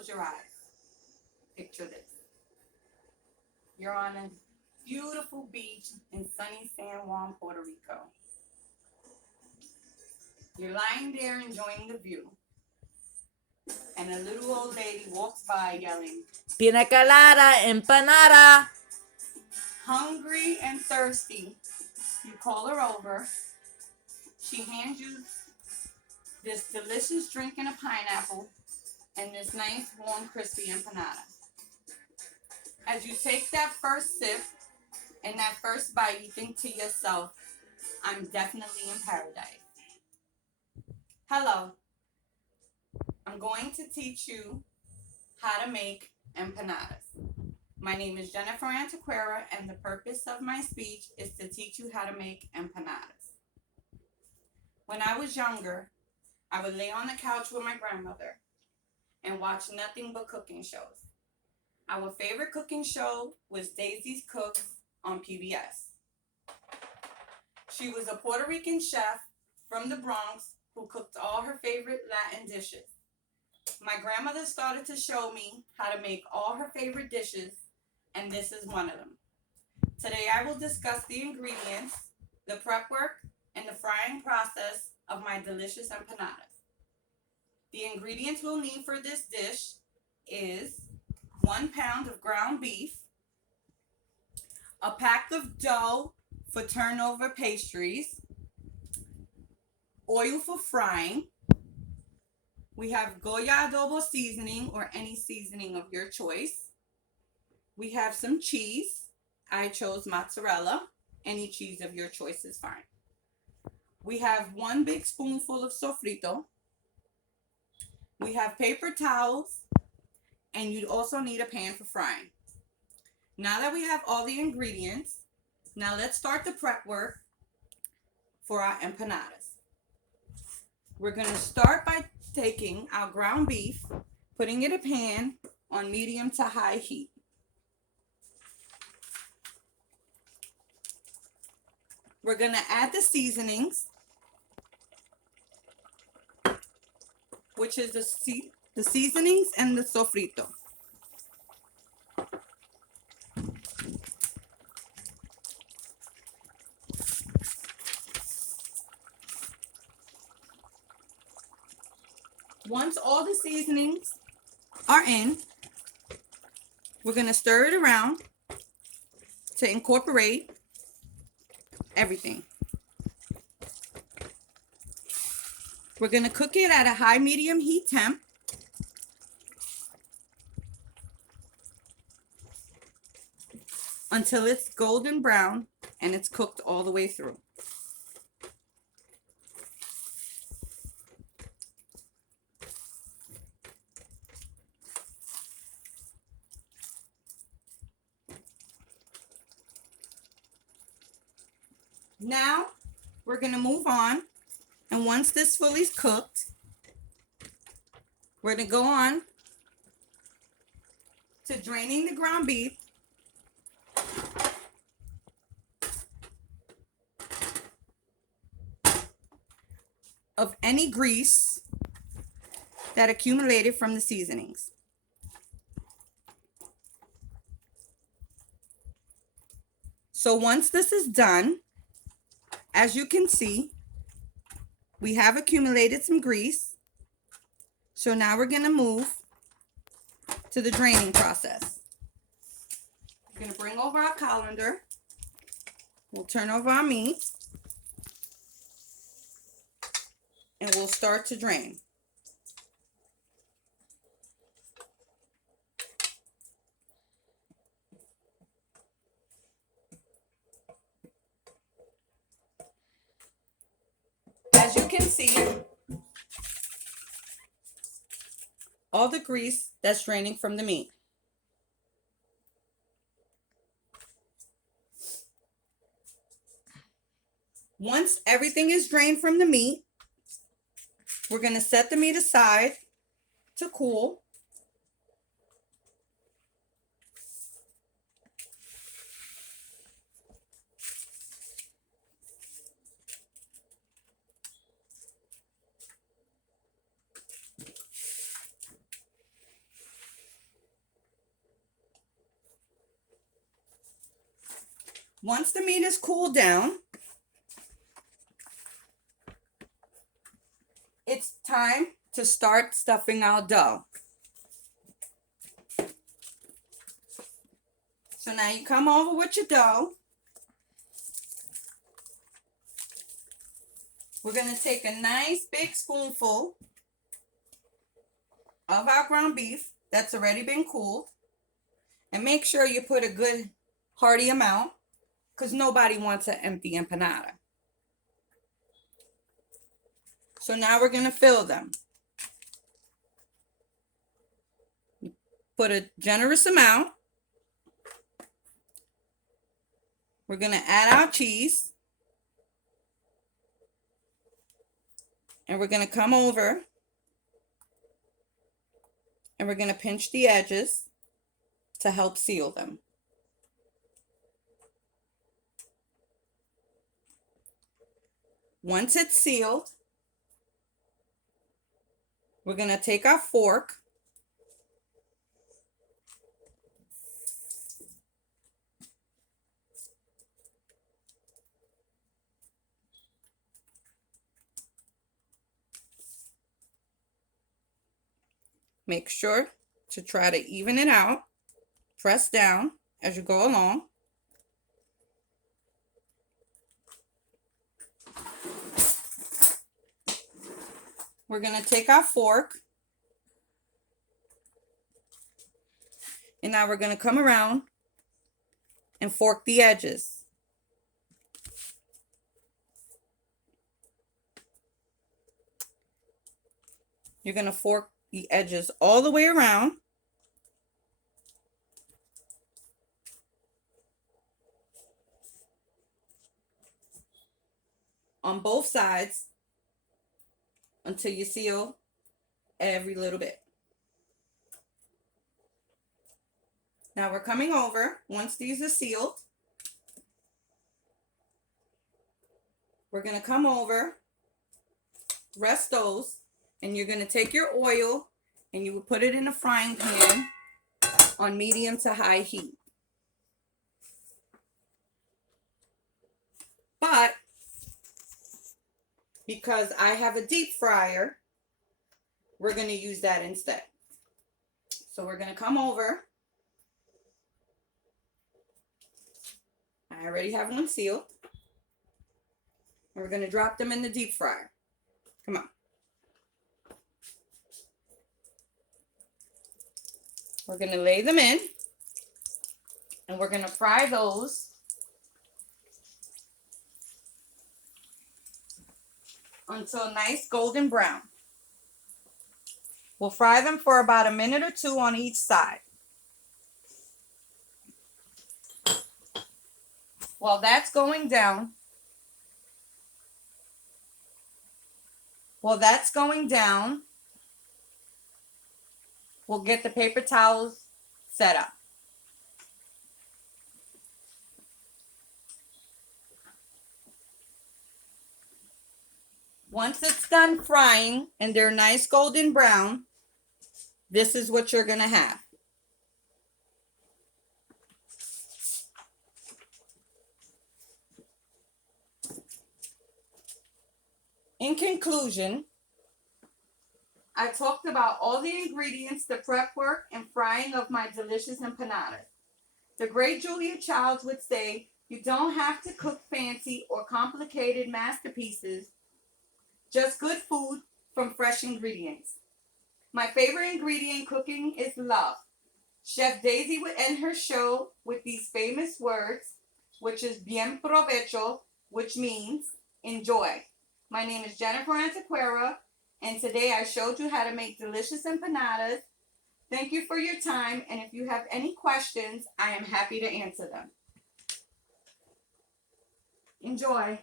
close your eyes. Picture this. You're on a beautiful beach in sunny San Juan, Puerto Rico. You're lying there enjoying the view. And a little old lady walks by yelling, Pina colada, empanada. hungry and thirsty. You call her over. She hands you this delicious drink and a pineapple and this nice warm crispy empanada. As you take that first sip and that first bite, you think to yourself, I'm definitely in paradise. Hello, I'm going to teach you how to make empanadas. My name is Jennifer Antequera, and the purpose of my speech is to teach you how to make empanadas. When I was younger, I would lay on the couch with my grandmother and watch nothing but cooking shows. Our favorite cooking show was Daisy's Cooks on PBS. She was a Puerto Rican chef from the Bronx who cooked all her favorite Latin dishes. My grandmother started to show me how to make all her favorite dishes, and this is one of them. Today I will discuss the ingredients, the prep work, and the frying process of my delicious empanadas. The ingredients we'll need for this dish is 1 pound of ground beef, a pack of dough for turnover pastries, oil for frying. We have Goya adobo seasoning or any seasoning of your choice. We have some cheese. I chose mozzarella. Any cheese of your choice is fine. We have 1 big spoonful of sofrito. We have paper towels, and you also need a pan for frying. Now that we have all the ingredients, now let's start the prep work for our empanadas. We're going to start by taking our ground beef, putting it in a pan on medium to high heat. We're going to add the seasonings, which is the seasonings and the sofrito. Once all the seasonings are in, we're going to stir it around to incorporate everything. We're going to cook it at a high medium heat temp until it's golden brown and it's cooked all the way through. Now we're going to move on, and once this fully is cooked, we're going to go on to draining the ground beef of any grease that accumulated from the seasonings. So once this is done, as you can see, we have accumulated some grease. So now we're going to move to the draining process. We're going to bring over our colander. We'll turn over our meat. And we'll start to drain. As you can see, all the grease that's draining from the meat. Once everything is drained from the meat, we're going to set the meat aside to cool. Once the meat is cooled down, it's time to start stuffing our dough. So now you come over with your dough. We're going to take a nice big spoonful of our ground beef that's already been cooled. And make sure you put a good hearty amount, because nobody wants an empty empanada. So now we're going to fill them. Put a generous amount. We're going to add our cheese. And we're going to come over and we're going to pinch the edges to help seal them. Once it's sealed, we're going to take our fork make sure to try to even it out. Press down as you go along. We're going to take our fork and now we're going to come around and fork the edges. You're going to fork the edges all the way around. On both sides until you seal every little bit. Now we're coming over, once these are sealed, we're going to come over, rest those, and you're going to take your oil and you will put it in a frying pan on medium to high heat. But because I have a deep fryer, we're going to use that instead. So we're going to come over. I already have one sealed. And we're going to drop them in the deep fryer. Come on. We're going to lay them in. And we're going to fry those until nice golden brown. We'll fry them for about a minute or two on each side. While that's going down, we'll get the paper towels set up. Once it's done frying and they're nice golden brown, this is what you're going to have. In conclusion, I talked about all the ingredients, the prep work, and frying of my delicious empanadas. The great Julia Childs would say, you don't have to cook fancy or complicated masterpieces, just good food from fresh ingredients. My favorite ingredient in cooking is love. Chef Daisy would end her show with these famous words, which is bien provecho, which means enjoy. My name is Jennifer Antequera, and today I showed you how to make delicious empanadas. Thank you for your time, and if you have any questions, I am happy to answer them. Enjoy.